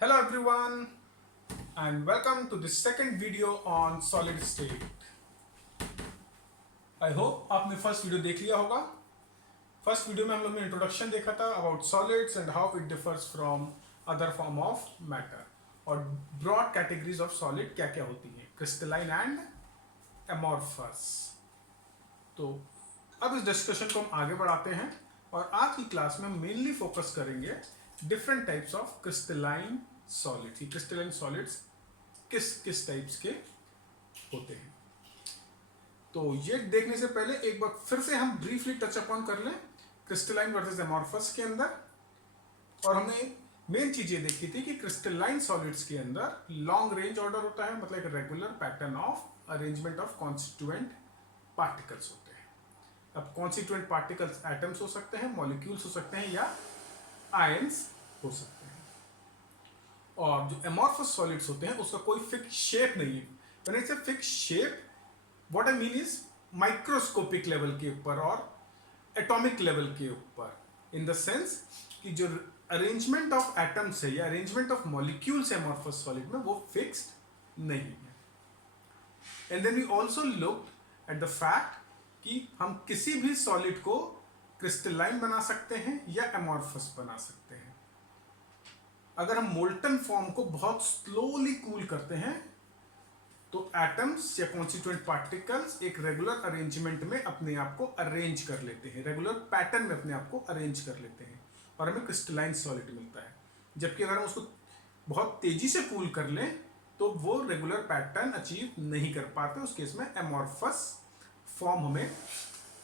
Hello everyone and welcome to the second video on solid state. I hope आपने first video देख लिया होगा. First video में हम लोग ने इंट्रोडक्शन देखा था about solids and how it differs from other form of matter और ब्रॉड कैटेगरीज ऑफ सॉलिड क्या क्या होती हैं, क्रिस्टलाइन एंड एमॉर्फस. तो अब इस डिस्कशन को हम आगे बढ़ाते हैं और आज की क्लास में हम मेनली फोकस करेंगे different types of crystalline solids. ये क्रिस्टलाइन सॉलिड्स किस किस टाइप्स के होते हैं. तो ये देखने से पहले एक बार फिर से हम ब्रीफली टच अपॉन कर लें क्रिस्टलाइन वर्सेस एमॉर्फस के अंदर. और हमने मेन चीज ये देखी थी कि क्रिस्टलाइन सॉलिड्स के अंदर लॉन्ग रेंज ऑर्डर होता है, मतलब एक regular pattern of arrangement of constituent particles होते हैं. अब कॉन्स्टिट्यूएंट पार्टिकल्स एटम्स हो सकते हैं, मॉलिक्यूल्स हो सकते हैं या आयंस हो सकते हैं. और जो एमॉर्फस सॉलिड्स होते हैं उसका कोई फिक्स शेप नहीं है. When it's a fix shape, what I mean is microscopic level के ऊपर और एटॉमिक लेवल के ऊपर, इन द सेंस कि जो अरेंजमेंट ऑफ एटम्स है या arrangement of molecules amorphous solid में वो फिक्स्ड नहीं है. And then we also look at the fact कि हम किसी भी सॉलिड को क्रिस्टलाइन बना सकते हैं या एमॉर्फस बना सकते हैं. अगर हम मोल्टन फॉर्म को बहुत स्लोली कूल करते हैं तो एटम्स या कॉन्स्टिट्यूएंट पार्टिकल्स एक रेगुलर अरेंजमेंट में अपने आप को अरेंज कर लेते हैं, रेगुलर पैटर्न में अपने आप को अरेंज कर लेते हैं और हमें क्रिस्टलाइन सॉलिड मिलता है. जबकि अगर हम उसको बहुत तेजी से कूल कर लें तो वो रेगुलर पैटर्न अचीव नहीं कर पाते. उस केस में एमॉर्फस फॉर्म हमें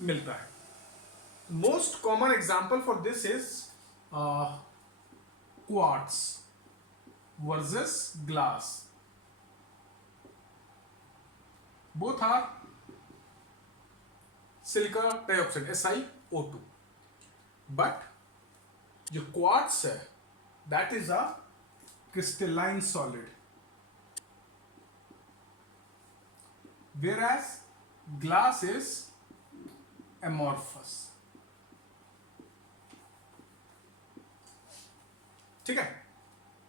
मिलता है. Most common example for this is quartz versus glass. Both are silica dioxide SiO2, but जो क्वार्ट्ज है that is a crystalline solid, whereas glass is amorphous. ठीक है.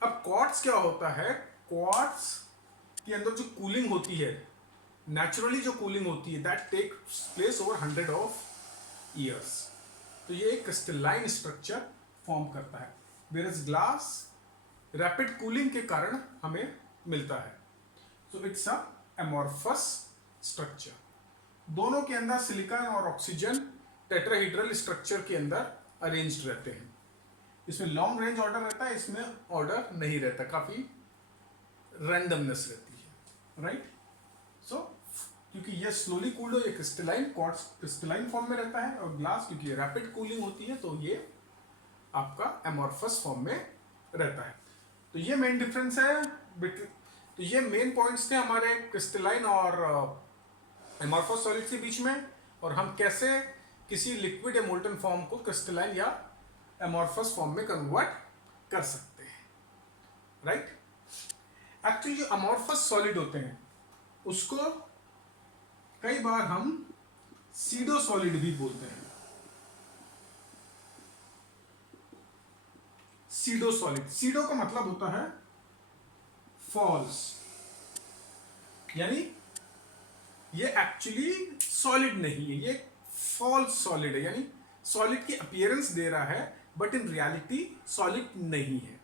अब क्वार्ट्ज क्या होता है? क्वार्ट्ज के अंदर जो कूलिंग होती है, नेचुरली जो कूलिंग होती है, that takes place over 100 of years. तो ये एक क्रिस्टलाइन स्ट्रक्चर फॉर्म करता है, whereas ग्लास रैपिड कूलिंग के कारण हमें मिलता है. सो इट्स अ एमॉर्फस स्ट्रक्चर. दोनों के अंदर सिलिकॉन और ऑक्सीजन टेट्राहेड्रल स्ट्रक्चर के अंदर अरेंज्ड रहते हैं. इसमें लॉन्ग रेंज ऑर्डर रहता है, इसमें ऑर्डर नहीं रहता, काफी रैंडमनेस रहती है, राइट. सो क्योंकि ये स्लोली कूल्ड हो, ये क्रिस्टलाइन क्वार्ट्ज क्रिस्टलाइन फॉर्म में रहता है, और ग्लास क्योंकि रैपिड कूलिंग होती है तो ये आपका एमॉर्फस फॉर्म में रहता है. तो ये मेन डिफरेंस है बिटवीन. तो ये मेन पॉइंट्स थे हमारे क्रिस्टलाइन और एमॉर्फस सॉलिड के बीच में, और हम कैसे किसी लिक्विड या मोल्टन फॉर्म को क्रिस्टलाइन या एमॉर्फस फॉर्म में कन्वर्ट कर सकते हैं, राइट. एक्चुअली जो अमॉर्फस सॉलिड होते हैं उसको कई बार हम सीडो सॉलिड भी बोलते हैं. सीडो सॉलिड, सीडो का मतलब होता है फॉल्स, यानी ये एक्चुअली सॉलिड नहीं है, ये फॉल्स सॉलिड है, यानी सॉलिड की अपीयरेंस दे रहा है बट इन रियलिटी सॉलिड नहीं है.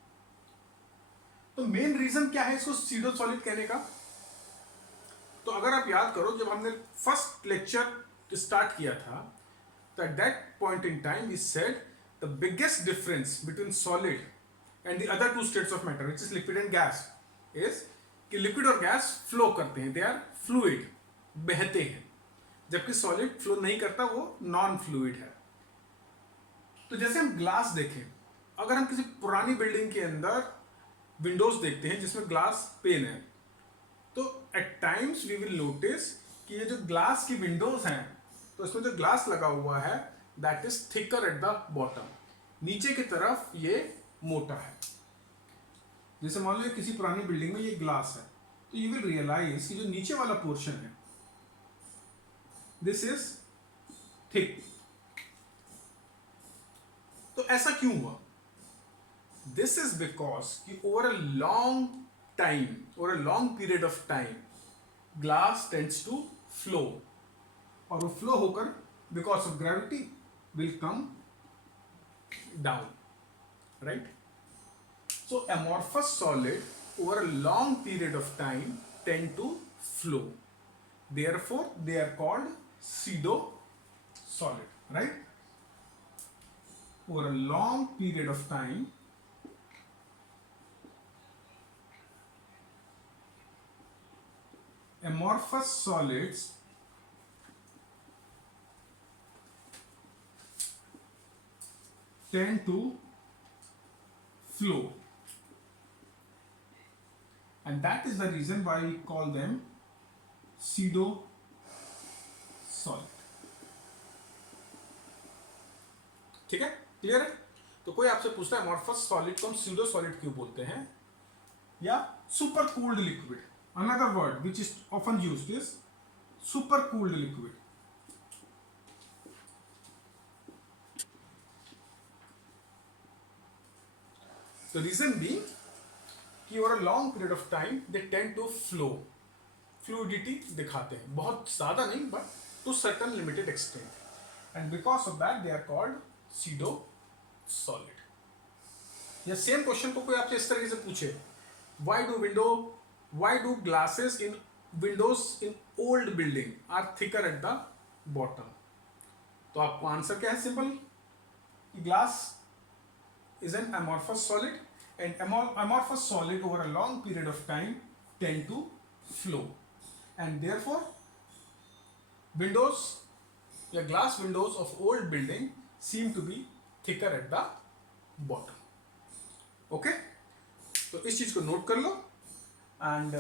तो मेन रीजन क्या है इसको सीडो सॉलिड कहने का? तो अगर आप याद करो, जब हमने फर्स्ट लेक्चर स्टार्ट किया था तो at that point in time we said the biggest difference between solid and the other two states of matter which is liquid and gas is कि लिक्विड और गैस फ्लो करते हैं, they are fluid, बहते हैं, जबकि solid flow नहीं करता, वो नॉन फ्लूइड है. तो जैसे हम ग्लास देखें, अगर हम किसी पुरानी बिल्डिंग के अंदर विंडोज देखते हैं जिसमें ग्लास पेन है, तो at times we will notice कि ये जो ग्लास की विंडोज हैं तो इसमें जो ग्लास लगा हुआ है that is thicker at the bottom, नीचे की तरफ ये मोटा है. जैसे मान लो किसी पुरानी बिल्डिंग में ये ग्लास है तो यू विल रियलाइज कि जो नीचे वाला पोर्शन है दिस इज थिक. तो ऐसा क्यों हुआ? This is because कि over a long time, over a long period of time, glass tends to flow, और वो flow होकर because of gravity will come down, right? So amorphous solid over a long period of time tend to flow. Therefore, they are called pseudo solid, right? Over a long period of time, amorphous solids tend to flow, and that is the reason why we call them pseudo solid. ठीक है, clear है? तो कोई आपसे पूछता है amorphous solid को हम pseudo solid क्यों बोलते हैं, या super cooled liquid. Another word which is often used is super cooled liquid. The reason being कि over a long period of time they tend to flow, fluidity दिखाते हैं, बहुत ज़्यादा नहीं but to certain limited extent, and because of that they are called pseudo solid. या same question को कोई आपसे इस तरीके से पूछे, why do glasses in windows in old building are thicker at the bottom? तो आपको आंसर क्या है? Simple, glass is an amorphous solid, and amorphous solid over a long period of time tend to flow, and therefore windows या glass windows of old building seem to be thicker at the bottom. Okay, तो इस चीज को note कर लो, and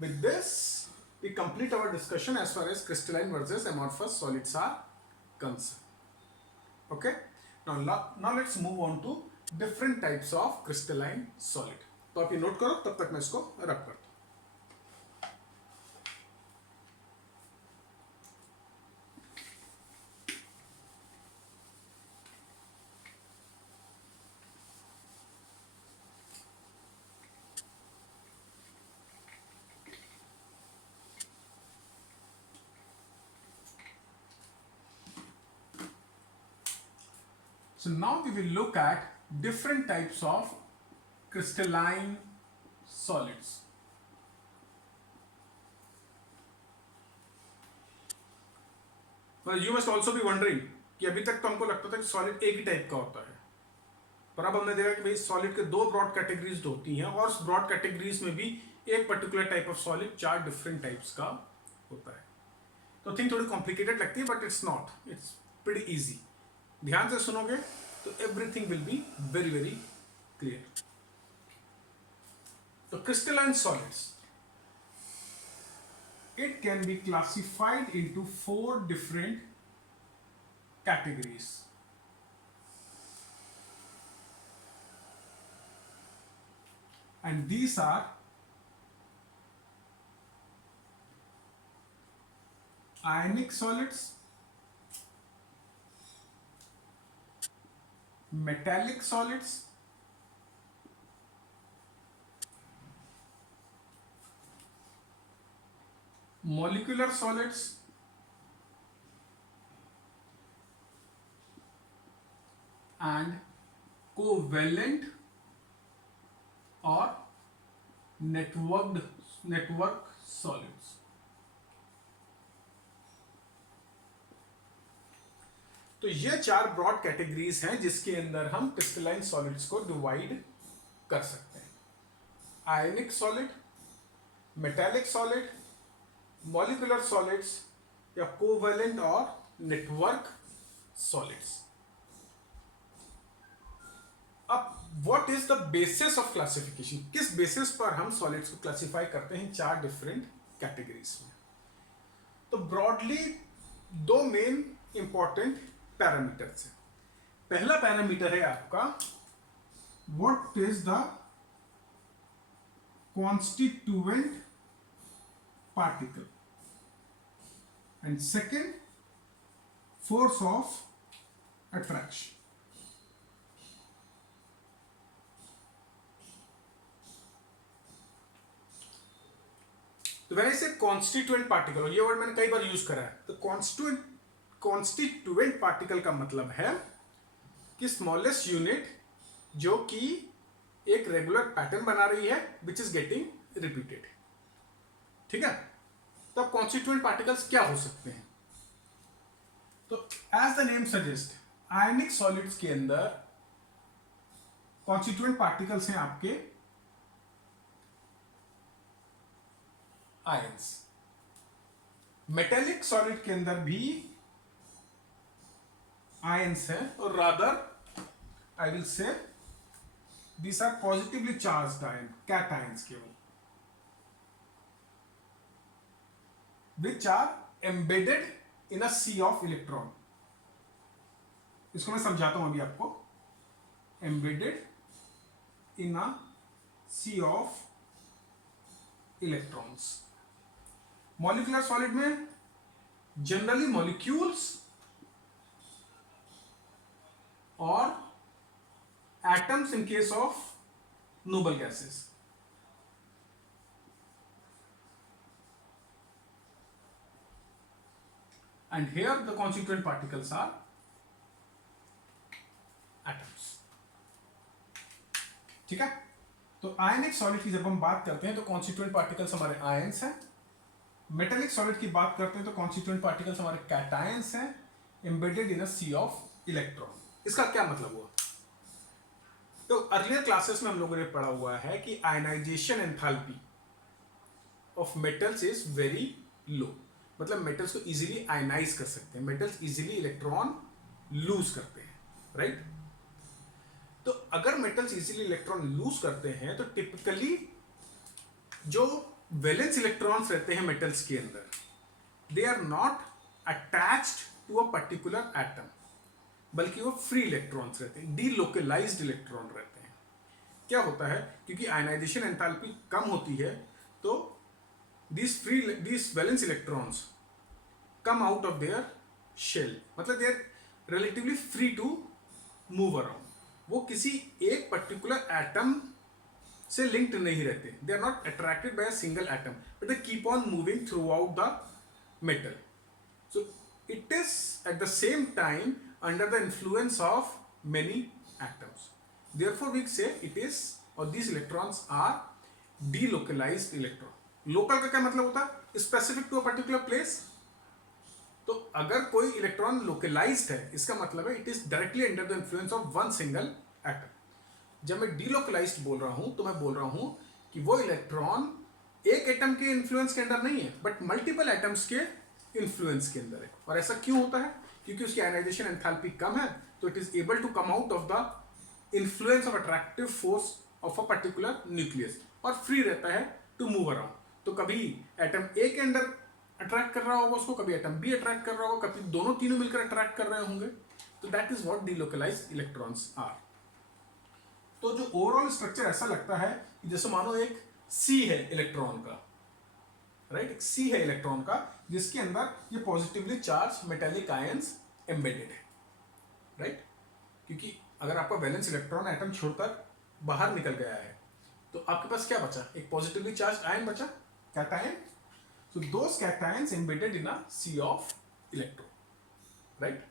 with this we complete our discussion as far as crystalline versus amorphous solids are concerned. Okay, now let's move on to different types of crystalline solid. तो आप ये note करो, तब तक मैं इसको रख करता हूं. So now we will look at different types of crystalline solids. Well, you must also be wondering कि अभी तक तो हमको लगता था कि सॉलिड एक ही टाइप का होता है, पर अब हमने देखा कि भाई सॉलिड के दो ब्रॉड कैटेगरीज होती हैं, और उस ब्रॉड कैटेगरीज में भी एक पर्टिकुलर टाइप ऑफ सॉलिड चार डिफरेंट टाइप्स का होता है. तो थिंग थोड़ी कॉम्प्लिकेटेड लगती है, but it's not, it's pretty easy. ध्यान से सुनोगे तो everything will be very very clear. तो crystalline solids, it can be classified into 4 different categories. And these are ionic solids, metallic solids, molecular solids, and covalent or network solids. तो ये चार broad categories हैं जिसके अंदर हम crystalline solids को divide कर सकते हैं. आयनिक solid, metallic solid, molecular solids या कोवेलेंट और नेटवर्क सॉलिड्स. अब what is the basis of classification? किस बेसिस पर हम सॉलिड्स को क्लासिफाई करते हैं चार डिफरेंट कैटेगरीज में? तो ब्रॉडली दो मेन इंपॉर्टेंट पैरामीटर्स हैं. पहला पैरामीटर है आपका what is the constituent particle, and second force of attraction. तो व्हेन आई से कॉन्स्टिट्यूएंट पार्टिकल, ये वर्ड मैंने कई बार यूज करा है, तो कॉन्स्टिट्यूएंट पार्टिकल का मतलब है कि स्मॉलेस्ट यूनिट जो कि एक रेगुलर पैटर्न बना रही है विच इज गेटिंग रिपीटेड। ठीक है, तो अब कॉन्स्टिट्यूएंट पार्टिकल्स क्या हो सकते हैं? तो as the name suggest, ionic solids के अंदर कॉन्स्टिट्यूएंट पार्टिकल्स हैं आपके आयंस। मेटेलिक सॉलिड के अंदर भी आयंस हैं, और rather I will say these are positively charged ion, cations केवल, which are embedded in a sea of electron। इसको मैं समझाता हूं अभी आपको। embedded in a sea of electrons। Molecular solid में जनरली मॉलिक्यूल्स और atoms in case of noble gases। And here the constituent particles are atoms। ठीक है, तो आयनिक सॉलिड की जब हम बात करते हैं तो कॉन्स्टिट्यूएंट पार्टिकल्स हमारे आयंस हैं। मेटेलिक सॉलिड की बात करते हैं तो कॉन्स्टिट्यूएंट पार्टिकल्स हमारे कैटायंस हैं, embedded in a sea of electron. इसका क्या मतलब हुआ? तो अर्लियर क्लासेस में हम लोगों ने पढ़ा हुआ है कि ionization enthalpy of metals is very low, मतलब मेटल्स को इजीली आयनाइज कर सकते हैं, मेटल्स इजीली इलेक्ट्रॉन लूज करते हैं, राइट। तो अगर मेटल्स इजीली इलेक्ट्रॉन लूज करते हैं तो टिपिकली जो वैलेंस इलेक्ट्रॉन्स रहते हैं मेटल्स के अंदर, they are not attached to a particular atom, बल्कि वो फ्री इलेक्ट्रॉन्स रहते हैं, डीलोकलाइज्ड इलेक्ट्रॉन रहते हैं। क्या होता है, क्योंकि आयनाइजेशन एंथैल्पी कम होती है तो these valence electrons come out of their shell, मतलब they are relatively free to move around. वो किसी एक पर्टिकुलर एटम से लिंक्ड नहीं रहते, they are not attracted by a single atom, but they keep on moving throughout the metal. So it is at the same time under the influence of many atoms, therefore we say it is, or these electrons are delocalized electron। local का क्या मतलब होता है? specific to a particular place। तो अगर कोई electron localised है, इसका मतलब है it is directly under the influence of one single atom. जब मैं डीलोकलाइज्ड बोल रहा हूं तो मैं बोल रहा हूं कि वो इलेक्ट्रॉन एक एटम के इन्फ्लुएंस के अंदर नहीं है, बट मल्टीपल एटम्स के इन्फ्लुएंस के अंदर है। और ऐसा क्यों होता है? क्योंकि उसकी आयनाइजेशन एंथैल्पी कम है, तो it is able to come out of the influence of attractive force of a particular nucleus, और फ्री रहता है टू मूव अराउंड। तो कभी एटम ए के अंदर अट्रैक्ट कर रहा होगा उसको, कभी एटम बी अट्रैक्ट कर रहा होगा, कभी दोनों तीनों मिलकर अट्रैक्ट कर रहे होंगे। तो that is what delocalized electrons are. तो जो ओवरऑल स्ट्रक्चर ऐसा लगता है कि जैसे मानो एक सी है इलेक्ट्रॉन का, राइट, एक सी है इलेक्ट्रॉन का, जिसके अंदर ये positively charge metallic ions embedded है, राइट। क्योंकि अगर आपका वैलेंस इलेक्ट्रॉन एटम छोड़कर बाहर निकल गया है तो आपके पास क्या बचा? एक पॉजिटिवली चार्ज आयन बचा, cation. So those cations embedded in a sea of electron, right.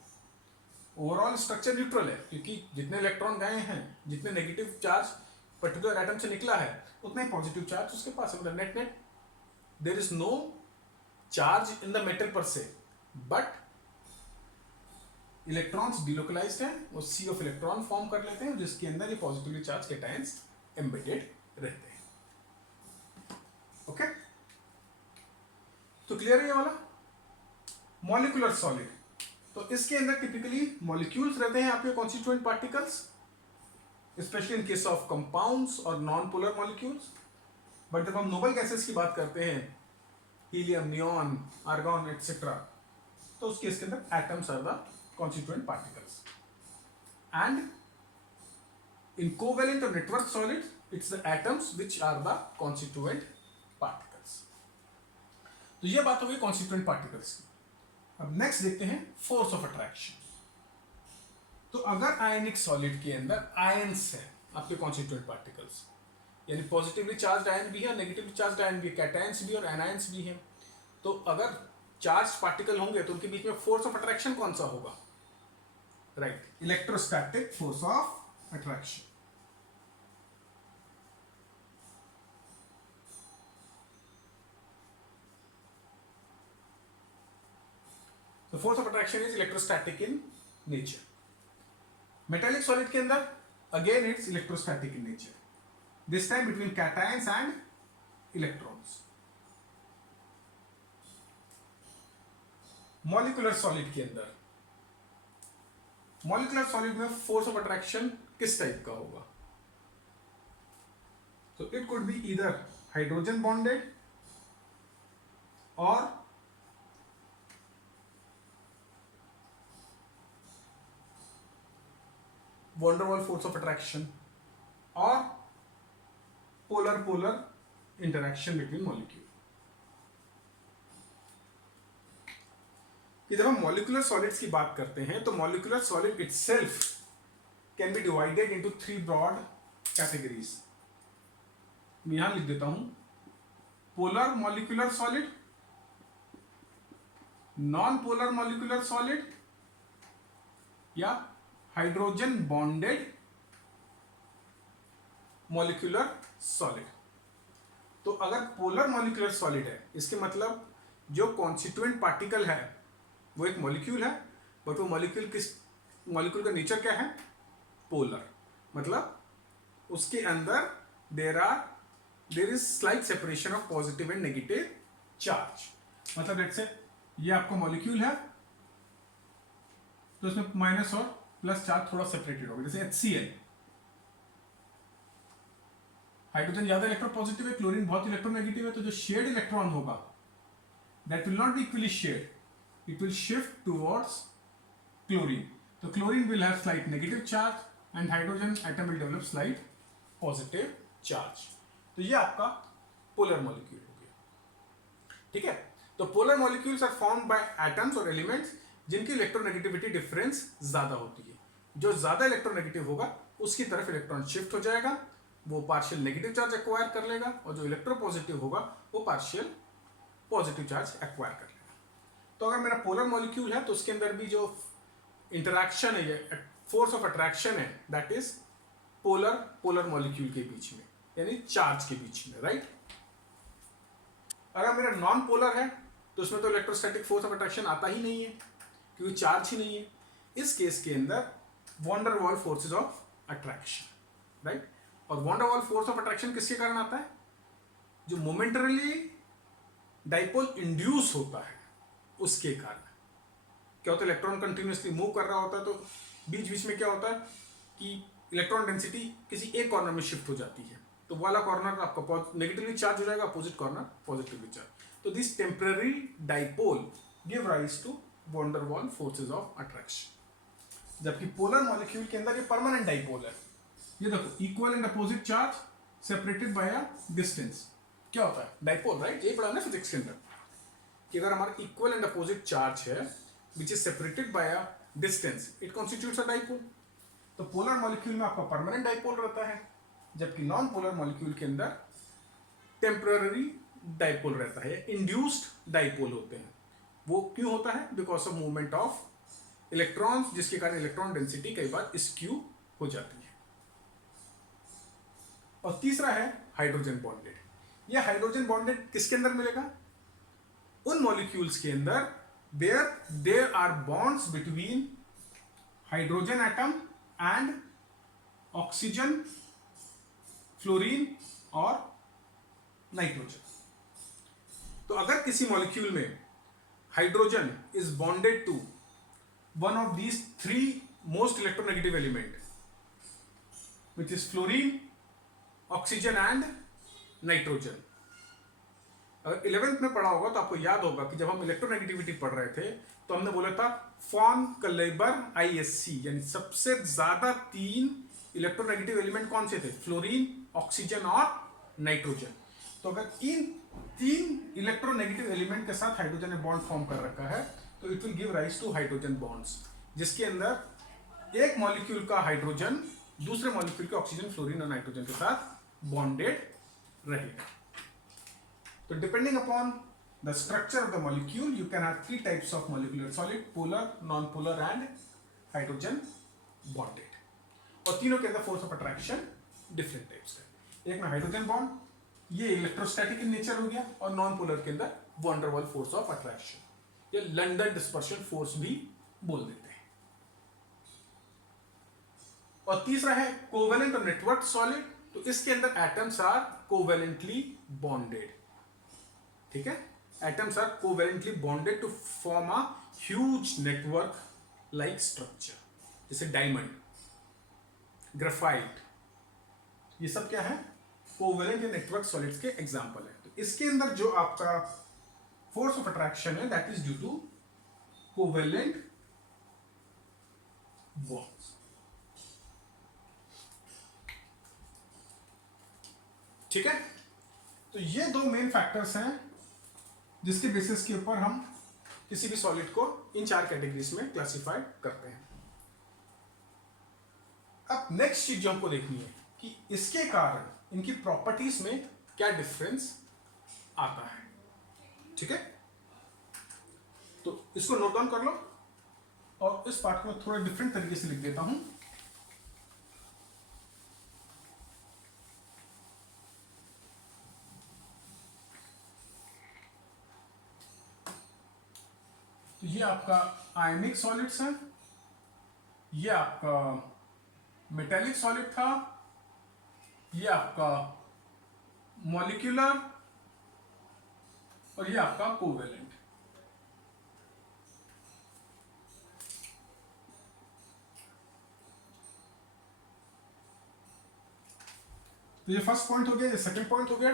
Overall structure neutral है, क्योंकि जितने इलेक्ट्रॉन गए हैं, जितने नेगेटिव चार्ज पर्टिकुलर एटम से निकला है, उतने ही पॉजिटिव चार्ज उसके पास है, मतलब net net there is no charge in the metal per se, but electrons delocalised हैं, वो सी ऑफ इलेक्ट्रॉन फॉर्म कर लेते हैं, जिसके अंदर ये पॉजिटिवली चार्ज कैटायंस एम्बेडेड रहते हैं। ओके, तो क्लियर है ये वाला। मॉलिक्यूलर सॉलिड, तो इसके अंदर टिपिकली मॉलिक्यूल्स रहते हैं आपके constituent particles, specially in case of compounds और नॉन पोलर मॉलिक्यूल्स। बट जब हम नोबल गैसेस की बात करते हैं, हीलियम, नियॉन, आर्गॉन एटसेट्रा, तो उस केस के अंदर atoms are the constituent particles. And in covalent और network solid, it's the atoms which are the constituent particles. तो ये बात हो गई कॉन्स्टिट्यूएंट पार्टिकल्स की। अब नेक्स्ट देखते हैं फोर्स ऑफ अट्रैक्शन। तो अगर आयनिक सॉलिड के अंदर आयंस है आपके कॉन्स्टिट्यूएंट पार्टिकल्स, यानी पॉजिटिवली चार्ज आयन भी है, नेगेटिवली चार्ज आयन भी है, कैटायंस भी और एनायंस भी हैं। तो अगर चार्ज पार्टिकल होंगे तो उनके बीच में फोर्स ऑफ अट्रैक्शन कौन सा होगा? Right, electrostatic force of attraction. तो force of attraction is electrostatic in nature. Metallic solid के अंदर again it's electrostatic in nature, this time between cations and electrons. Molecular solid के अंदर, मॉलिक्यूलर सॉलिड में force of attraction किस type का होगा? तो it could be either hydrogen bonded और van der Waals force of attraction or polar interaction between molecule। कि जब हम मॉलिक्यूलर सॉलिड्स की बात करते हैं तो molecular solid itself can be divided into 3 broad categories. मैं यहां लिख देता हूं, polar molecular solid, non polar molecular solid या हाइड्रोजन बॉन्डेड मॉलिक्यूलर सॉलिड। तो अगर पोलर मॉलिक्यूलर सॉलिड है, इसके मतलब जो कॉन्स्टिट्यूएंट पार्टिकल है वो एक मॉलिक्यूल है, बट वो मॉलिक्यूल का नेचर क्या है? पोलर। मतलब उसके अंदर there is slight separation of positive and negative charge. मतलब लेट्स से ये आपका मॉलिक्यूल है तो उसमें माइनस और प्लस चार्ज थोड़ा सेपरेटेड होगा, जैसे HCl। हाइड्रोजन ज्यादा इलेक्ट्रो पॉजिटिव है, क्लोरीन बहुत इलेक्ट्रो नेगेटिव है, तो जो शेयर्ड इलेक्ट्रॉन होगा that will not be equally shared, it will shift towards chlorine। तो chlorine will have slight negative charge and hydrogen atom will develop slight positive charge। तो ये आपका polar molecule हो गया, ठीक है। तो polar molecules are formed by atoms और elements जिनकी इलेक्ट्रोनेगेटिविटी डिफरेंस ज्यादा होती है। जो ज्यादा इलेक्ट्रोनेगेटिव होगा उसकी तरफ इलेक्ट्रॉन शिफ्ट हो जाएगा, वो पार्शियल नेगेटिव चार्ज एक्वायर कर लेगा, और जो इलेक्ट्रोपॉजिटिव होगा वो पार्शियल पॉजिटिव चार्ज एक्वायर कर लेगा। तो अगर मेरा पोलर मॉलिक्यूल है तो उसके अंदर भी जो इंटरैक्शन है, फोर्स ऑफ अट्रैक्शन है, दैट इज पोलर मॉलिक्यूल के बीच में, यानी चार्ज के बीच में, राइट। अगर मेरा नॉन पोलर है तो उसमें तो इलेक्ट्रोस्टैटिक फोर्स ऑफ अट्रैक्शन आता ही नहीं है क्योंकि चार्ज ही नहीं है। इस केस के अंदर van der Waals forces of attraction, right. और van der Waals force of attraction किसके कारण आता है? जो मोमेंटरली डाइपोल इंड्यूस होता है उसके कारण। क्या होता है? इलेक्ट्रॉन कंटिन्यूसली मूव कर रहा होता है तो बीच बीच में क्या होता है कि इलेक्ट्रॉन डेंसिटी किसी एक कॉर्नर में शिफ्ट हो जाती है, तो वाला कॉर्नर आपका नेगेटिवली चार्ज हो जाएगा, अपोजिट कॉर्नर पॉजिटिवली चार्ज। तो this temporary dipole give rise to van der Waals forces of attraction. जबकि पोलर मॉलिक्यूल के अंदर ये परमानेंट डाइपोल है। ये देखो, equal and opposite charge separated by a distance. क्या होता है? Dipole, right. यही पढ़ा ना फिजिक्स के अंदर कि अगर हमारा इक्वल एंड अपोजिट चार्ज है which is separated by a distance, it constitutes a dipole. तो पोलर मॉलिक्यूल में आपका परमानेंट डाइपोल रहता है, जबकि नॉन पोलर मॉलिक्यूल के अंदर टेम्पररी डाइपोल रहता है, इंड्यूस्ड डाइपोल होते हैं। वो क्यों होता है? Because of movement of electrons, जिसके कारण इलेक्ट्रॉन डेंसिटी कई बार स्क्यू हो जाती है। और तीसरा है हाइड्रोजन बॉन्डेड। ये हाइड्रोजन बॉन्डेड किसके अंदर मिलेगा? उन मॉलिक्यूल्स के अंदर there are bonds between hydrogen atom and oxygen, fluorine और नाइट्रोजन। तो अगर किसी मॉलिक्यूल में hydrogen is bonded to one of these 3 most electronegative element which is fluorine, oxygen and nitrogen. अगर 11th में पढ़ा होगा तो आपको याद होगा कि जब हम इलेक्ट्रोनेगेटिविटी पढ़ रहे थे तो हमने बोला था फॉन कलेबर ISC, यानी सबसे ज्यादा 3 इलेक्ट्रोनेगेटिव एलिमेंट कौन से थे? फ्लोरीन, ऑक्सीजन और नाइट्रोजन। तो अगर इन 3 इलेक्ट्रोनेगेटिव एलिमेंट के साथ हाइड्रोजन ने बॉन्ड फॉर्म कर रखा है तो it will give rise to hydrogen bonds, जिसके अंदर एक मॉलिक्यूल का हाइड्रोजन दूसरे मॉलिक्यूल के ऑक्सीजन, फ्लोरीन और नाइट्रोजन के साथ बॉन्डेड रहेगा। तो depending upon the structure of the molecule you can have 3 types of molecular solid, polar, non polar and hydrogen bonded. और तीनों के अंदर force of attraction different types का। एक में हाइड्रोजन बॉन्ड, ये इलेक्ट्रोस्टैटिक इन नेचर हो गया, और नॉन पोलर के अंदर van der Waals force of attraction या लंडन डिस्पर्शन फोर्स भी बोल देते हैं। और तीसरा है कोवेलेंट और नेटवर्क सॉलिड। तो इसके अंदर एटम्स आर कोवेलेंटली बॉन्डेड, ठीक है, atoms are covalently bonded to form a huge network like structure, जैसे डायमंड, ग्रेफाइट, ये सब क्या है, कोवेलेंट या नेटवर्क सॉलिड्स के एग्जांपल है। तो इसके अंदर जो आपका फोर्स ऑफ अट्रैक्शन है that is due to covalent bonds, ठीक है। तो ये दो मेन फैक्टर्स हैं जिसके बेसिस के ऊपर हम किसी भी सॉलिड को इन 4 कैटेगरीज में क्लासिफाई करते हैं। अब नेक्स्ट चीज जो हमको देखनी है कि इसके कारण इनकी प्रॉपर्टीज में क्या डिफरेंस आता है, ठीक है। तो इसको नोट डाउन कर लो और इस पार्ट को थोड़ा डिफरेंट तरीके से लिख देता हूं। तो ये आपका आयनिक सॉलिड्स है, ये आपका मेटेलिक सॉलिड था, ये आपका मॉलिक्यूलर, और ये आपका कोवेलेंट। तो ये फर्स्ट पॉइंट हो गया, ये सेकंड पॉइंट हो गया।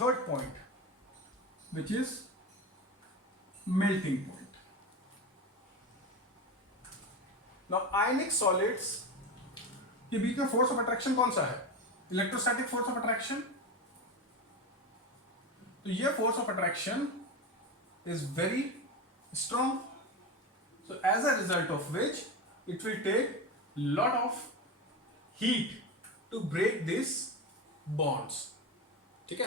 Third point which is melting point. Now ionic solids के बीच में फोर्स ऑफ अट्रैक्शन कौन सा है, इलेक्ट्रोस्टैटिक फोर्स ऑफ अट्रैक्शन। तो ये force of attraction is very strong, so as a result of which it will take lot of heat to break these bonds, ठीक है।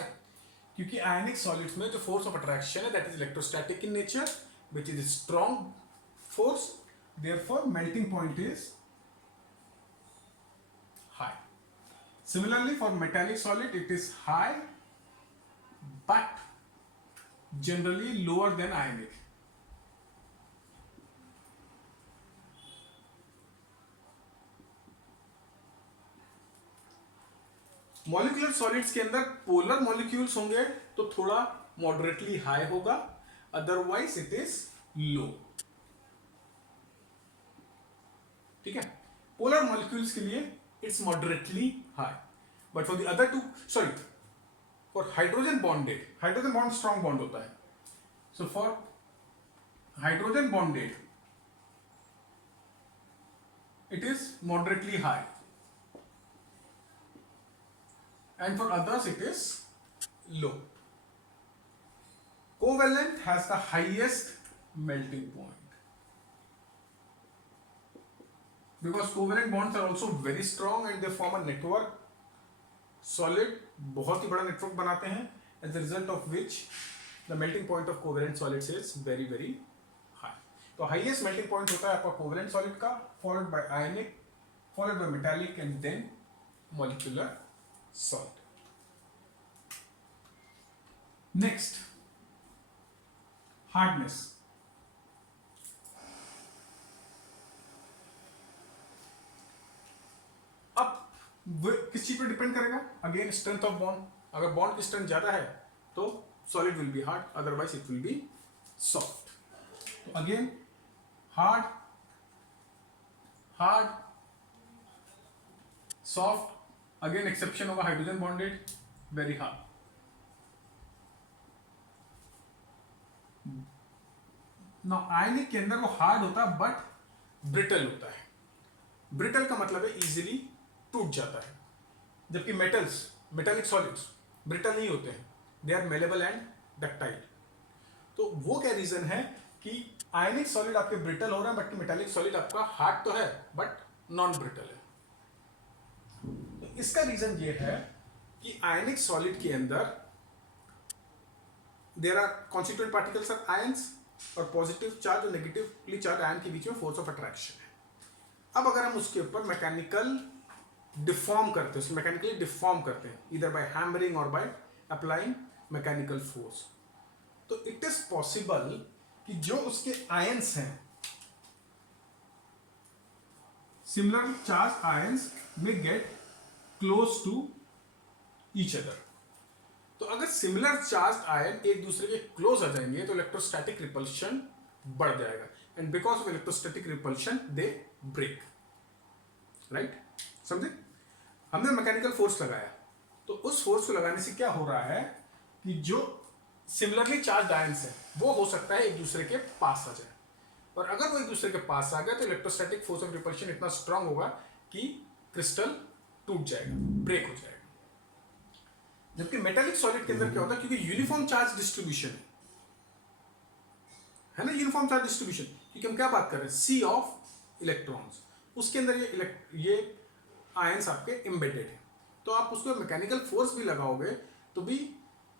क्योंकि आयनिक सॉलिड्स में जो फोर्स ऑफ अट्रैक्शन है that is electrostatic in nature which is strong force, therefore melting point is high. Similarly for metallic solid it is high but generally lower than ionic. Molecular solids के अंदर polar molecules होंगे तो थोड़ा moderately high होगा, otherwise it is low, ठीक है। Polar molecules के लिए it's moderately high, but for the other two, sorry, for hydrogen bonded, hydrogen bond strong bond होता है, so for hydrogen bonded it is moderately high and for others it is low. Covalent has the highest melting point because covalent bonds are also very strong and they form a network solid, बहुत ही बड़ा network बनाते हैं, as a result of which the melting point of covalent solids is very very high. तो highest melting point होता है आपका covalent solid का, followed by ionic, followed by metallic and then molecular solid. Next, hardness. अब किस चीज पर depend करेगा, अगेन स्ट्रेंथ ऑफ बॉन्ड। अगर बॉन्ड की स्ट्रेंथ ज्यादा है तो solid will be hard, otherwise it will be soft. तो again hard, hard, soft, again exception होगा हाइड्रोजन बॉन्डेड, वेरी हार्ड। ना आयनिक के अंदर वो हार्ड होता है बट ब्रिटल होता है। ब्रिटल का मतलब है इजीली टूट जाता है, जबकि मेटल्स, मेटालिक सॉलिड्स ब्रिटल नहीं होते हैं, they are malleable and ductile. तो वो क्या रीजन है कि आयनिक सॉलिड आपके ब्रिटल हो रहा है बट मेटालिक सॉलिड आपका हार्ड तो है बट नॉन ब्रिटल है। तो इसका रीजन ये है कि आयनिक सॉलिड के अंदर there are constituent particles are ions, और पॉजिटिव चार्ज और नेगेटिवली चार्ज आयन के बीच में फोर्स ऑफ अट्रैक्शन है। अब अगर हम उसके ऊपर मैकेनिकल डिफॉर्म करते हैं, उसको मैकेनिकली डिफॉर्म करते हैं इधर बाय हैमरिंग और बाय अप्लाइंग मैकेनिकल फोर्स, तो इट इज पॉसिबल कि जो उसके आयंस हैं, सिमिलर चार्ज आयंस में get close to each other. तो अगर सिमिलर चार्ज आयन एक दूसरे के क्लोज आ जाएंगे तो इलेक्ट्रोस्टैटिक रिपल्शन बढ़ जाएगा, and because of electrostatic repulsion they break. Right, समझे? हमने मैकेनिकल फोर्स लगाया, तो उस फोर्स को लगाने से क्या हो रहा है कि जो सिमिलरली चार्ज आयंस है वो हो सकता है एक दूसरे के पास आ जाए, और अगर वो एक दूसरे के पास आ गया तो इलेक्ट्रोस्टैटिक फोर्स ऑफ रिपल्शन इतना स्ट्रांग होगा कि क्रिस्टल टूट जाएगा, ब्रेक हो जाएगा। जबकि मेटालिक सॉलिड के अंदर क्या होता है, क्योंकि यूनिफॉर्म चार्ज डिस्ट्रीब्यूशन है ना, यूनिफॉर्म चार्ज डिस्ट्रीब्यूशन, क्योंकि हम क्या बात कर रहे हैं, सी ऑफ इलेक्ट्रॉन्स, उसके अंदर ये आयंस आपके एम्बेडेड है, तो आप उसको मैकेनिकल फोर्स भी लगाओगे तो भी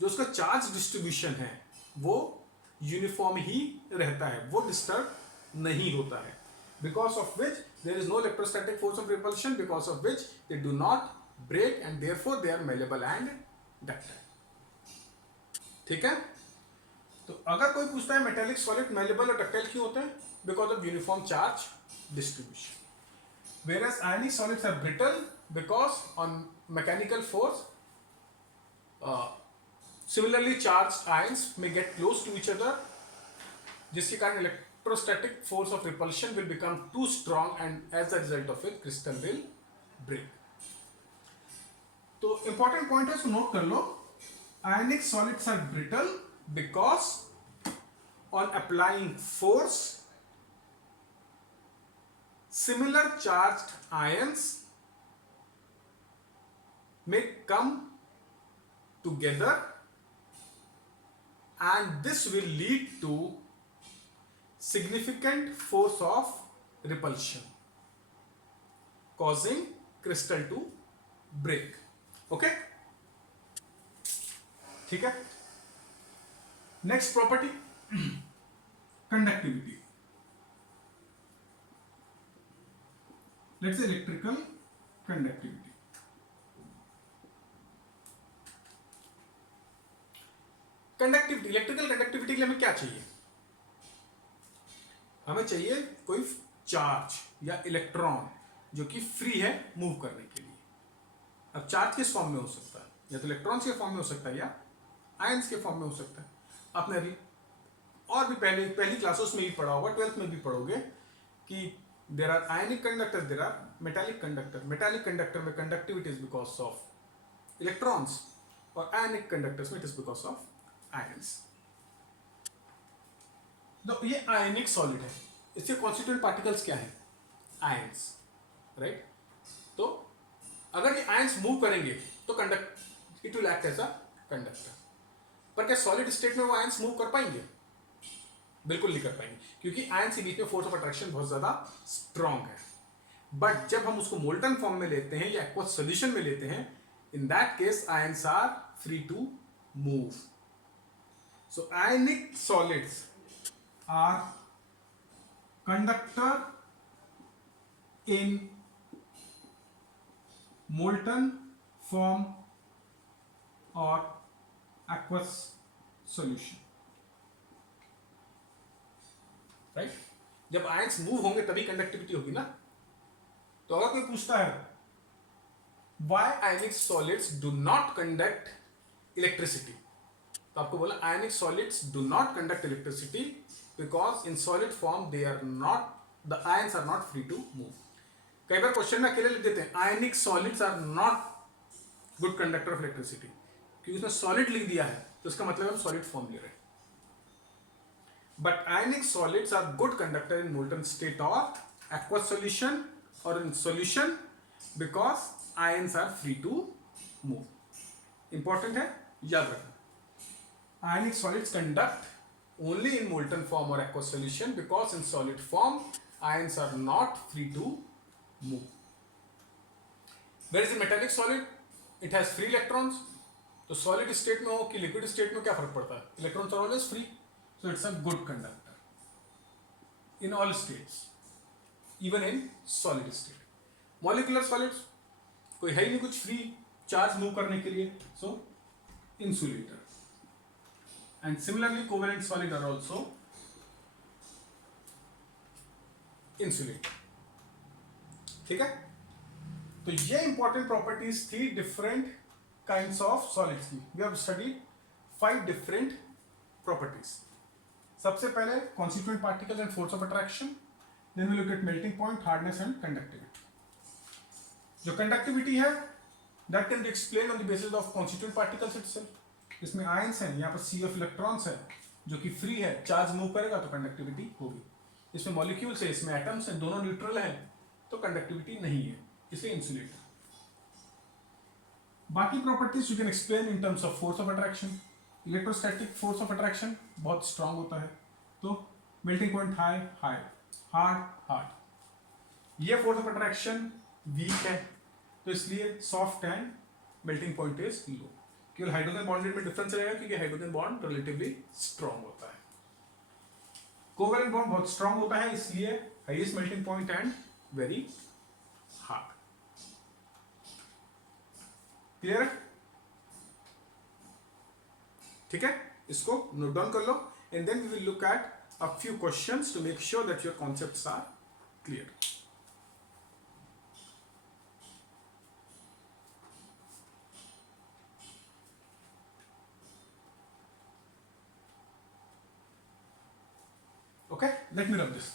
जो उसका चार्ज डिस्ट्रीब्यूशन है वो यूनिफॉर्म ही रहता है, वो डिस्टर्ब नहीं होता है, because of which there is no electrostatic force of repulsion, because of which they do not break and therefore they are malleable and ductile. ठीक है, तो अगर कोई पूछता है मेटेलिक सॉलिड मेलेबल और डक्टाइल क्यों होते हैं, because of uniform charge distribution, whereas ionic solids are brittle because on mechanical force similarly charged ions may get close to each other, जिसके कारण electrostatic force of repulsion will become too strong and as a result of it crystal will break. तो important point है, इसको note कर लो, ionic solids are brittle because on applying force similar charged ions may come together and this will lead to significant force of repulsion causing crystal to break. Okay, ठीक है। Next property conductivity. Let's say electrical conductivity. Conductivity, electrical conductivity के लिए हमें क्या चाहिए? हमें चाहिए कोई चार्ज या इलेक्ट्रॉन जो कि फ्री है मूव करने के लिए। अब चार्ज किस फॉर्म में हो सकता है? या तो इलेक्ट्रॉन्स के फॉर्म में हो सकता है या आयंस के फॉर्म में हो सकता है। आपने अभी और भी पहली क्लासेस में भी पढ़ा होगा, 12th में भी पढ़ोगे कि there are ionic conductor, there are metallic conductor. Metallic conductor में conductivity is because of electrons और आयनिक कंडक्टर्स में it is because of ions. तो ये आयनिक सॉलिड है, इसके कॉन्स्टिट्यूएंट पार्टिकल्स क्या है? Ions, right. तो अगर ये आयंस मूव करेंगे तो conduct it will act as a conductor. पर क्या सॉलिड स्टेट में वो आयंस मूव कर पाएंगे? बिल्कुल नहीं कर पाएंगे, क्योंकि आयंस के बीच में फोर्स ऑफ अट्रैक्शन बहुत ज्यादा स्ट्रांग है। बट जब हम उसको मोल्टन फॉर्म में लेते हैं या एक्वस सॉल्यूशन में लेते हैं, in that case ions are free to move. So ionic solids are conductor in molten form or aqueous solution, right? जब आयंस मूव होंगे तभी कंडक्टिविटी होगी ना। तो अगर कोई पूछता है why ionic solids do not conduct electricity, तो आपको बोला ionic solids do not conduct electricity because in solid form they are not, the ions are not free to move. कई बार क्वेश्चन में अकेले लिख देते हैं ionic solids are not good conductor of electricity, क्योंकि उसने सॉलिड लिख दिया है तो इसका मतलब हम सॉलिड फॉर्म ले रहे हैं। But ionic solids are good conductor in molten state और एक्वस सॉल्यूशन और in solution because ions are free to move. Important है, याद रखना। Ionic solids conduct only in molten form or aqueous solution because in solid form ions are not free to move. Where is the metallic solid? It has free electrons. तो solid state में हो कि liquid state में क्या फर्क पड़ता है? Electrons are always free, so it's a good conductor in all states, even in solid state. Molecular solids कोई है ही नहीं कुछ फ्री चार्ज मूव करने के लिए, so insulator. And similarly covalent solid are also insulator. ठीक है, तो ये इंपॉर्टेंट प्रॉपर्टीज थी डिफरेंट काइंड्स ऑफ सॉलिड्स की। We have studied 5 different properties. सबसे पहले constituent particles and force of attraction, then we look at melting point, hardness and conductivity. जो conductivity है that can be explain on the basis of constituent particles itself. इसमें ions हैं, यहाँ पर सी of electrons है जो कि फ्री है, चार्ज मूव करेगा तो कंडक्टिविटी होगी। इसमें मॉलिक्यूल्स है, इसमें एटम्स हैं, दोनों न्यूट्रल हैं तो कंडक्टिविटी नहीं है, इसलिए इंसुलेटर। बाकी properties you can explain in terms of force of attraction. Electrostatic force of attraction बहुत स्ट्रांग होता है, तो melting point high high, hard hard. ये फोर्स ऑफ अट्रैक्शन वीक है तो इसलिए soft and melting point is low. केवल hydrogen bonded में डिफरेंस रहेगा क्योंकि हाइड्रोजन बॉन्ड रिलेटिवली स्ट्रांग होता है। कोवेलेंट बॉन्ड बहुत स्ट्रांग होता है इसलिए highest melting point and very hard. Clear है? ठीक है, इसको नोट डाउन कर लो and then we will look at a few questions to make sure that your concepts are clear. Okay, let me rub this.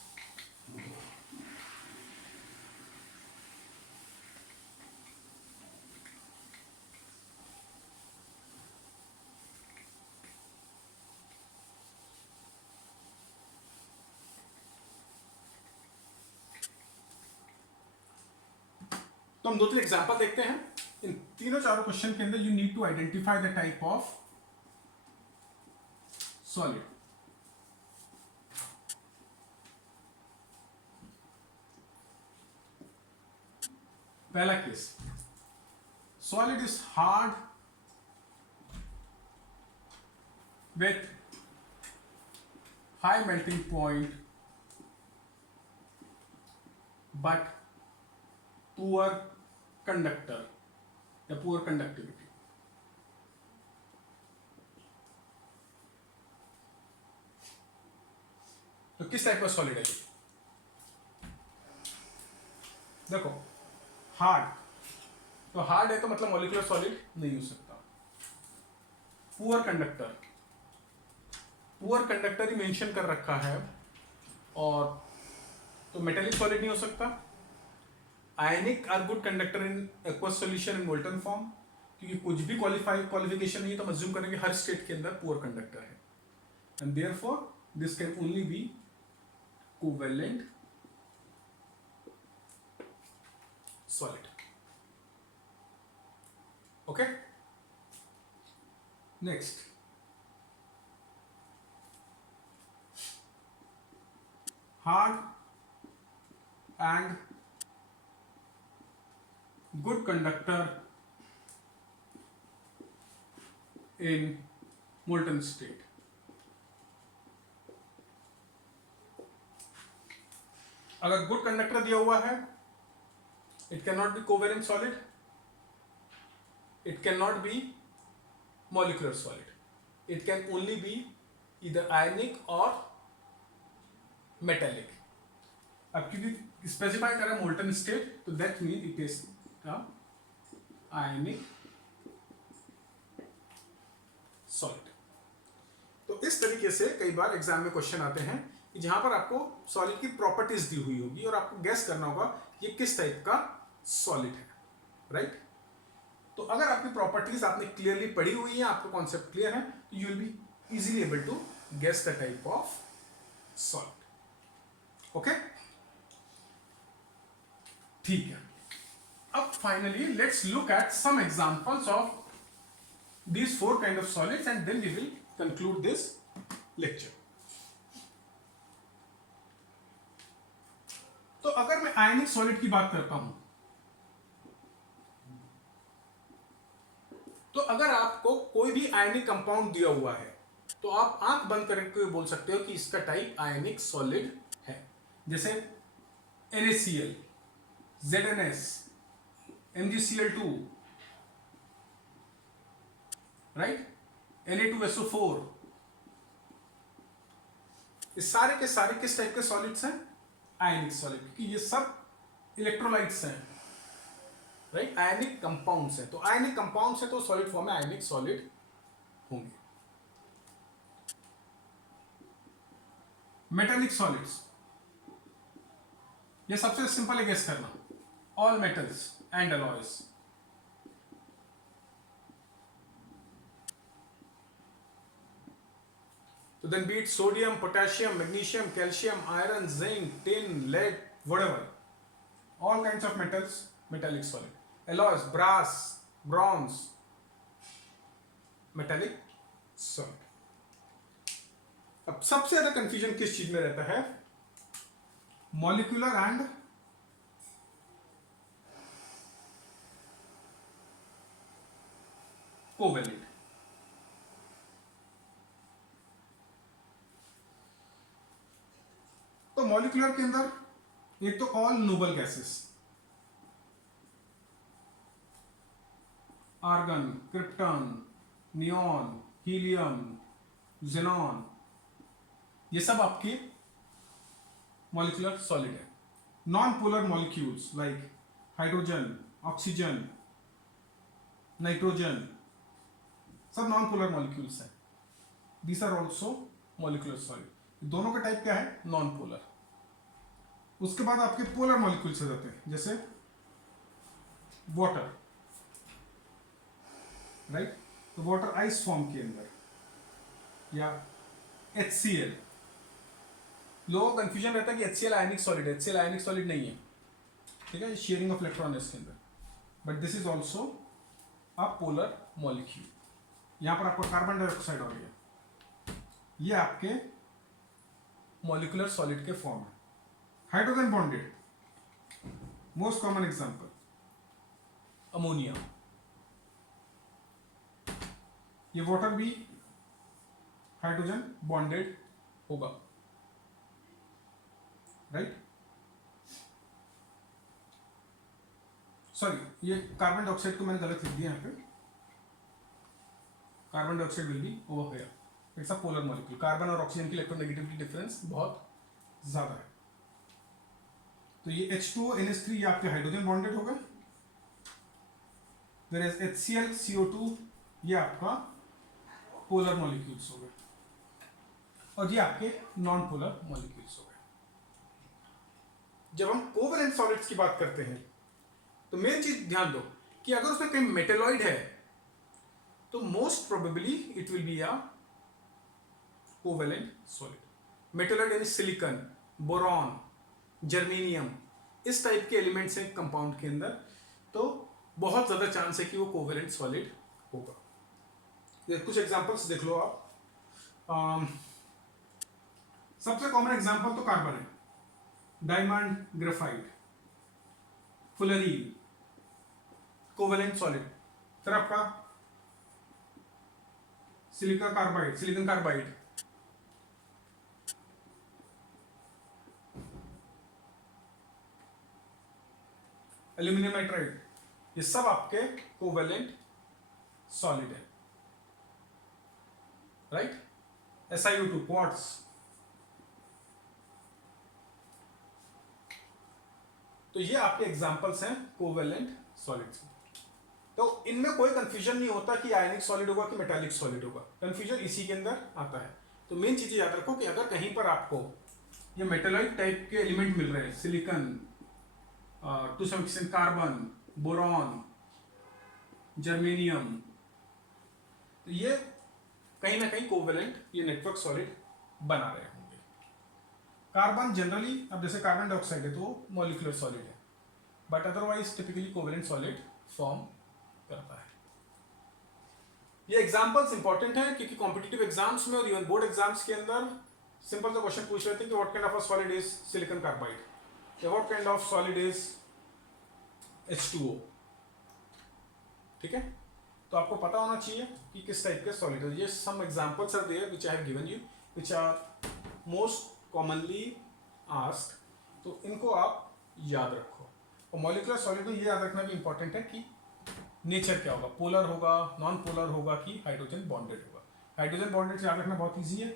तो हम 2-3 example देखते हैं। इन तीनों चारों क्वेश्चन के अंदर you need to identify the type of solid. पहला case, solid is hard with high melting point but poor conductor या poor conductivity। तो किस टाइप का सॉलिड है ये? देखो हार्ड, तो हार्ड है तो मतलब मॉलिक्यूलर सॉलिड नहीं हो सकता। पुअर कंडक्टर, पुअर कंडक्टर ही मेंशन कर रखा है, और तो मेटेलिक सॉलिड नहीं हो सकता। Ionic are good conductor in aqueous solution in molten form, क्योंकि कुछ भी क्वालिफिकेशन नहीं है तो अज्यूम करेंगे हर स्टेट के अंदर पुअर कंडक्टर है, and therefore this can only be covalent solid. Okay, next, hard and good conductor in molten state। अगर गुड कंडक्टर दिया हुआ है, it can not be covalent solid, it can not be molecular solid, it can only be either ionic और metallic. अब क्योंकि specify करा molten state तो that mean it is ionic solid. तो इस तरीके से कई बार एग्जाम में क्वेश्चन आते हैं कि जहां पर आपको सॉलिड की प्रॉपर्टीज दी हुई होगी और आपको गेस करना होगा ये किस टाइप का सॉलिड है, राइट? तो अगर आपकी प्रॉपर्टीज आपने क्लियरली पढ़ी हुई है, आपको कॉन्सेप्ट क्लियर है, तो you will be easily able to guess the type of solid. Okay, ठीक है। अब finally let's look at some examples of these 4 kind of solids and then we will conclude this lecture। तो अगर मैं आयनिक solid की बात करता हूं, तो अगर आपको कोई भी आयनिक कंपाउंड दिया हुआ है तो आप आंख बंद करके बोल सकते हो कि इसका टाइप आयनिक सॉलिड है। जैसे NaCl, ZnS, MgCl2, right, Na2SO4, ये सारे के सारे किस टाइप के सॉलिड्स हैं? आयनिक सॉलिड, क्योंकि ये सब इलेक्ट्रोलाइट्स हैं, राइट, आयनिक कंपाउंड्स हैं। तो आयनिक कंपाउंड्स हैं तो सॉलिड फॉर्म में आयनिक सॉलिड होंगे। मेटालिक सॉलिड्स, ये सबसे सिंपल है गेस करना, ऑल मेटल्स एंड अलॉयज। तो then be it sodium, potassium, magnesium, calcium, iron, zinc, tin, lead, whatever, all kinds of metals, metallic solid. Alloys, brass, bronze, metallic solid. अब सबसे ज्यादा confusion किस चीज में रहता है? Molecular and covalent. तो मॉलिक्यूलर के अंदर एक तो all noble gases, argon, krypton, neon, helium, xenon, ये सब आपके मॉलिक्यूलर सॉलिड है। Non polar molecules like hydrogen, oxygen, nitrogen, सब नॉन पोलर मॉलिक्यूल्स हैं। These are also molecular solid. दोनों का टाइप क्या है? Non polar. उसके बाद आपके पोलर मॉलिक्यूल्स आ जाते हैं, जैसे वाटर, राइट, तो वाटर आइस फॉर्म के अंदर, या HCl। लोगों को कंफ्यूजन रहता है कि HCl आयनिक सॉलिड है। HCl आयनिक सॉलिड नहीं है, ठीक है, शेयरिंग ऑफ इलेक्ट्रॉन है इसके अंदर, but this is also a polar molecule. यहां पर आपको कार्बन डाइऑक्साइड हो गया, ये आपके मॉलिक्यूलर सॉलिड के फॉर्म है। Hydrogen bonded, most common example ammonia, ये वाटर भी हाइड्रोजन बॉन्डेड होगा, राइट। सॉरी, ये कार्बन डाइऑक्साइड को मैंने गलत लिख दिया यहाँ पे, carbon dioxide will be over here, it's a polar molecule. Carbon और ऑक्सीजन की इलेक्ट्रोनेगेटिविटी डिफरेंस बहुत ज्यादा है। तो ये H2O NH3 ये आपके हाइड्रोजन बॉन्डेड होगा, whereas HCl CO2 ये आपका पोलर मॉलिक्यूल्स हो गए, और ये आपके नॉन पोलर मॉलिक्यूल्स हो गए। जब हम कोवेलेंट सॉलिड्स की बात करते हैं तो मेन चीज ध्यान दो कि अगर उसमें कहीं मेटेलॉइड है तो most probably it will be a covalent solid. Metalloid यानी सिलिकॉन, बोरॉन, जर्मेनियम, इस टाइप के एलिमेंट्स हैं कंपाउंड के अंदर, तो बहुत ज्यादा चांस है कि वो कोवेलेंट सॉलिड होगा। ये कुछ एग्जांपल्स देख लो आप। सबसे कॉमन एग्जांपल तो कार्बन है, diamond, graphite, fullerene, covalent solid. फिर आपका सिलिकॉन कार्बाइड, एल्यूमिनियम नाइट्राइड, ये सब आपके कोवेलेंट सॉलिड है, राइट। SiO2, क्वार्ट्ज, तो ये आपके एग्जांपल्स हैं कोवेलेंट सॉलिड्स। तो इनमें कोई कंफ्यूजन नहीं होता कि आयनिक सॉलिड होगा कि मेटालिक सॉलिड होगा, कंफ्यूजन इसी के अंदर आता है। तो मेन चीज याद रखो कि अगर कहीं पर आपको ये मेटालॉइड टाइप के एलिमेंट मिल रहे हैं, silicon, to some extent carbon, boron, germanium, तो ये कहीं ना कहीं कोवेलेंट ये नेटवर्क सॉलिड बना रहे होंगे। कार्बन जनरली, अब जैसे कार्बन डाइऑक्साइड है तो मॉलिक्यूलर सॉलिड है, but otherwise typically covalent solid form करता है। ये एग्जांपल्स इंपॉर्टेंट है क्योंकि कॉम्पिटिटिव एग्जाम्स में और इवन बोर्ड एग्जाम्स के अंदर सिंपल सा क्वेश्चन पूछ रहे थे कि what kind of a solid is silicon carbide, या what kind of solid is H2O, ठीक है। तो आपको पता होना चाहिए कि किस टाइप के सॉलिड है। ये some examples are there which I have given you which are most commonly asked, तो इनको आप याद रखो। और मॉलिक्यूलर सॉलिड में ये याद रखना भी इंपॉर्टेंट है कि नेचर क्या होगा, पोलर होगा, नॉन पोलर होगा कि हाइड्रोजन बॉन्डेड होगा। हाइड्रोजन बॉन्डेड याद रखना बहुत ईजी है,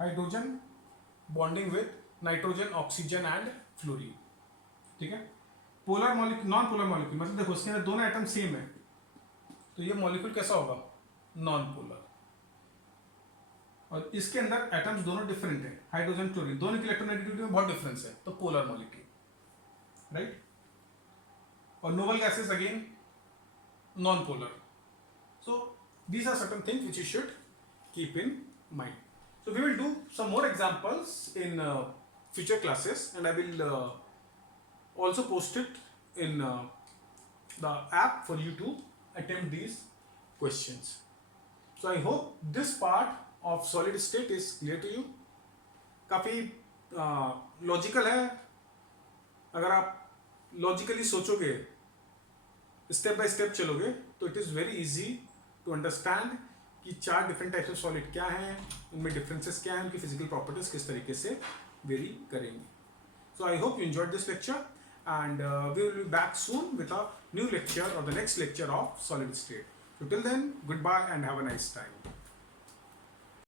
hydrogen bonding with nitrogen, oxygen and fluorine, ठीक है। Polar molecule, non polar molecule मतलब देखो इसके अंदर दोनों एटम सेम है, तो ये मॉलिक्यूल कैसा होगा, नॉन पोलर। और इसके अंदर एटम्स दोनों डिफरेंट है, हाइड्रोजन क्लोरीन, दोनों की इलेक्ट्रोनेगेटिविटी में बहुत डिफरेंस है, तो पोलर मॉलिक्यूल, राइट। और noble gases again non polar. So these are certain things which you should keep in mind. So we will do some more examples in future classes, and I will also post it in the app for you to attempt these questions. So I hope this part of solid state is clear to you. काफ़ी logical है, अगर आप logically सोचोगे, step by step चलोगे, तो it is very easy to understand कि 4 different types of solid क्या हैं, उनमें डिफरेंसेस क्या हैं, उनकी फिजिकल प्रॉपर्टीज किस तरीके से वेरी करेंगे। So I hope you enjoyed this lecture and we will be back soon with a new lecture और the next lecture of solid state. So till then, goodbye and have a nice time.